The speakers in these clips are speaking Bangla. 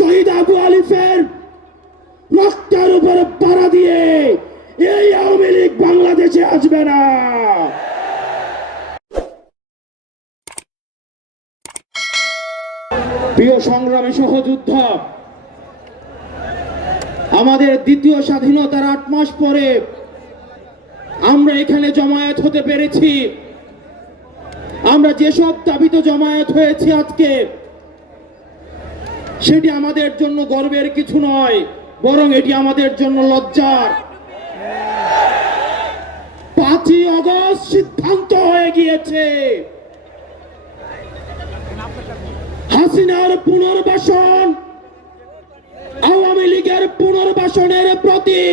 শহীদ আবু আলিফের রক্তের উপরে পাড়া দিয়ে এই আওয়ামী লীগ বাংলাদেশে আসবে না। প্রিয় সংগ্রামী সহযোদ্ধা, আমাদের দ্বিতীয় স্বাধীনতার আট মাস পরে আমরা এখানে জমায়েত হতে পেরেছি। আমরা যেসব দাবিতে জমায়েত হয়েছি আজকে সেটি আমাদের জন্য গর্বের কিছু নয়, বরং এটি আমাদের জন্য লজ্জার। পাঁচই অগস্ট সিদ্ধান্ত হয়ে গিয়েছে। হাসিনার পুনর্বাসন, আওয়ামী লীগের পুনর্বাসনের প্রতি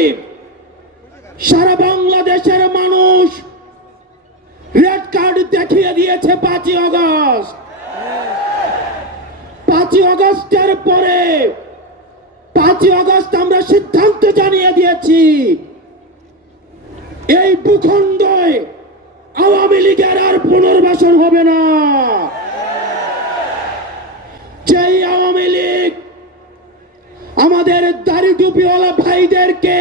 সারা বাংলাদেশের মানুষ রেড কার্ড দেখিয়ে দিয়েছে পাঁচই অগস্ট পাঁচই অগস্টের পরে পাঁচই অগস্ট আমরা সিদ্ধান্ত জানিয়ে দিয়েছি, এই ভূখণ্ডে আওয়ামী লীগের আর পুনর্বাসন হবে না। যেই আওয়ামী লীগ আমাদের দাড়ি টুপিওয়ালা ভাইদেরকে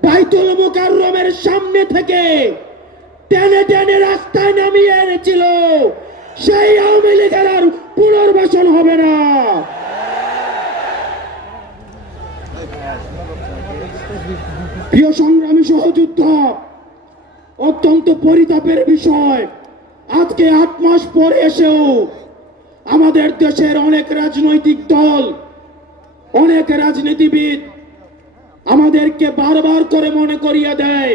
বাইতুল মুকাররমের সামনে থেকে টেনে টেনে রাস্তায় নামিয়ে এনেছিল সেই আওয়ামী লীগের আর পুনর্বাসন হবে না। প্রিয় সংগ্রামী সহযোদ্ধা, অত্যন্ত পরিতাপের বিষয়। আজকে আট মাস পরে এসেও আমাদের দেশের অনেক রাজনৈতিক দল, অনেক রাজনীতিবিদ আমাদেরকে বারবার করে মনে করিয়ে দেয়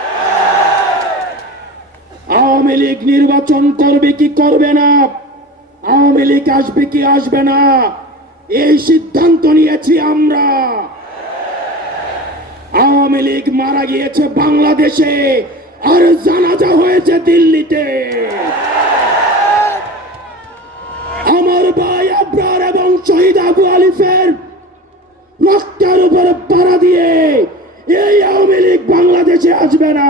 আওয়ামী লীগ নির্বাচন করবে কি করবে না? আওয়ামী লীগ আসবে কি আসবে না? এই সিদ্ধান্ত নিয়েছি আমরা। আওয়ামী লীগ মারা গিয়েছে বাংলাদেশে আর জানাজা হয়েছে দিল্লিতে। আমার ভাই আবরার এবং শহীদ আবু আলিফের রক্তের উপরে পাড়া দিয়ে এই আওয়ামী লীগ বাংলাদেশে আসবে না।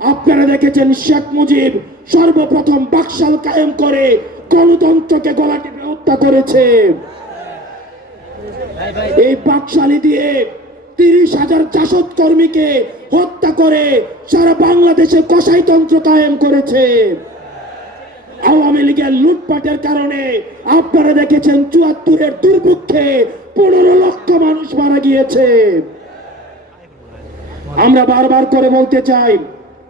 আপনারা দেখেছেন শেখ মুজিব সর্বপ্রথম বাকশাল কায়েম করে গণতন্ত্রকে গলা টিপে হত্যা করেছে। এই বাকশালী দিয়ে তিরিশ হাজার জাসদ কর্মীকে হত্যা করে সারা বাংলাদেশে কসাইতন্ত্র কায়েম করেছে। আওয়ামী লীগের লুটপাটের কারণে আপনারা দেখেছেন চুয়াত্তরের দুর্ভিক্ষে পনেরো লক্ষ মানুষ মারা গিয়েছে। আমরা বারবার করে বলতে চাই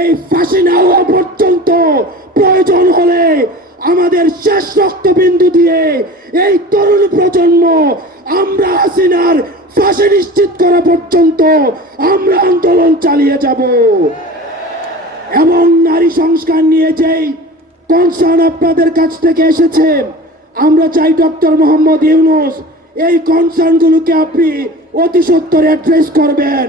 এই ফাঁসি না হওয়া পর্যন্ত প্রয়োজন হলে আমাদের শেষ রক্তবিন্দু দিয়ে এই তরুণ প্রজন্ম, আমরা হাসিনার ফাঁসি নিশ্চিত করা পর্যন্ত আমরা আন্দোলন চালিয়ে যাব। এবং নারী সংস্কার নিয়ে যেই কনসার্ন আপনাদের কাছ থেকে এসেছে, আমরা চাই ডক্টর মোহাম্মদ ইউনুস এই কনসার্নগুলোকে আপনি অতি সত্তর অ্যাড্রেস করবেন।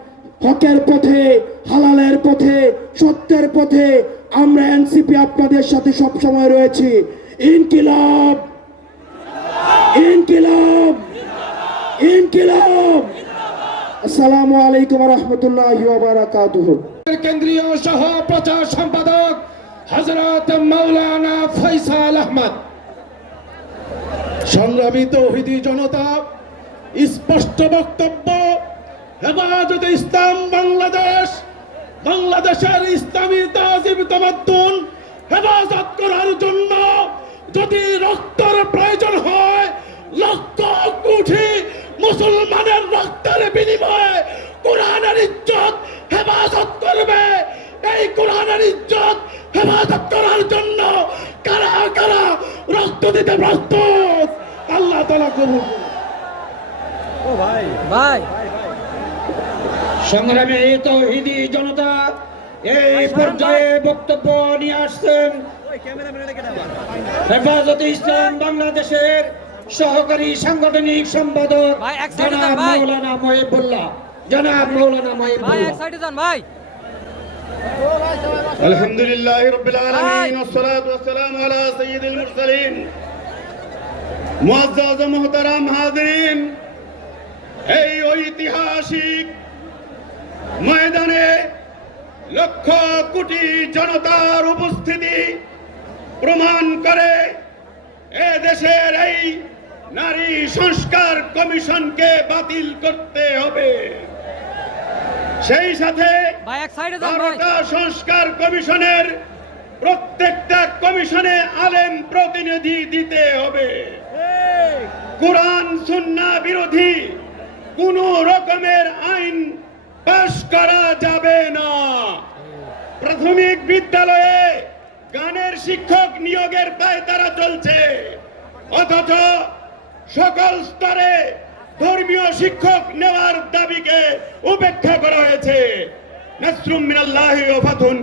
হকের পথে, হালালের পথে, সত্যের পথে আমরা এনসিপি আপনাদের সাথে সব সময় রয়েছি। ইনকিলাব! ইনকিলাব! ইনকিলাব! আসসালামু আলাইকুম রহমতুল্লাহ কেন্দ্রীয় সহ প্রচার সম্পাদক হজরত মৌলানা ফৈসাল আহমদ। সংগ্রামী তৌহিদি জনতা, স্পষ্ট বক্তব্য হেফাজতে ইসলাম বাংলাদেশ, বাংলাদেশের ইসলামী তাজিব তামাদ্দুন হেফাজত করার জন্য যদি রক্তের প্রয়োজন হয়, লক্ষ কোটি মুসলমানের রক্তের বিনিময়ে কোরআনের ইজ্জত হেফাজত করবে। এই কোরআনের ইজ্জত হেফাজত করার জন্য কারা কারা রক্ত দিতে প্রস্তুত? আল্লাহ তালা করুন। ভাই। সংগ্রামী তৌহিদি জনতা এই পর্যায়ে বক্তব্য নিয়ে আসছেন হেফাজতে ইসলাম বাংলাদেশের সহকারী সাংগঠনিক সম্পাদক ভাই, এক সাইডে জনাব যান, ভাই। মৌলানা মহিবুল্লাহ জনাব মৌলানা ভাই এক মহিবুল্লাহ সাইডে যান ভাই الحمد لله رب العالمين هاي. والصلاة والسلام على سيد المرسلين মুআজ্জাজ ও মুহতারাম হাজরিন এই ঐতিহাসিক ময়দানে লক্ষ কোটি জনতার উপস্থিতি প্রমাণ করে এ দেশের এই নারী সংস্কার কমিশনকে বাতিল করতে হবে। সেই সাথে বারোটা সংস্কার কমিশনের প্রত্যেকটা কমিশনে আলেম প্রতিনিধি দিতে হবে। কোরআন সুন্না বিরোধী কোন রকমের আইন পাশ করা যাবে না প্রাথমিক বিদ্যালয়ে গানের শিক্ষক নিয়োগের দায় তারা চলছে। অথচ সকল স্তরে ধর্মীয় শিক্ষক নেওয়ার দাবিকে উপেক্ষা করা হয়েছে। নাসরুম মিনাল্লাহি ওয়া ফাতহুন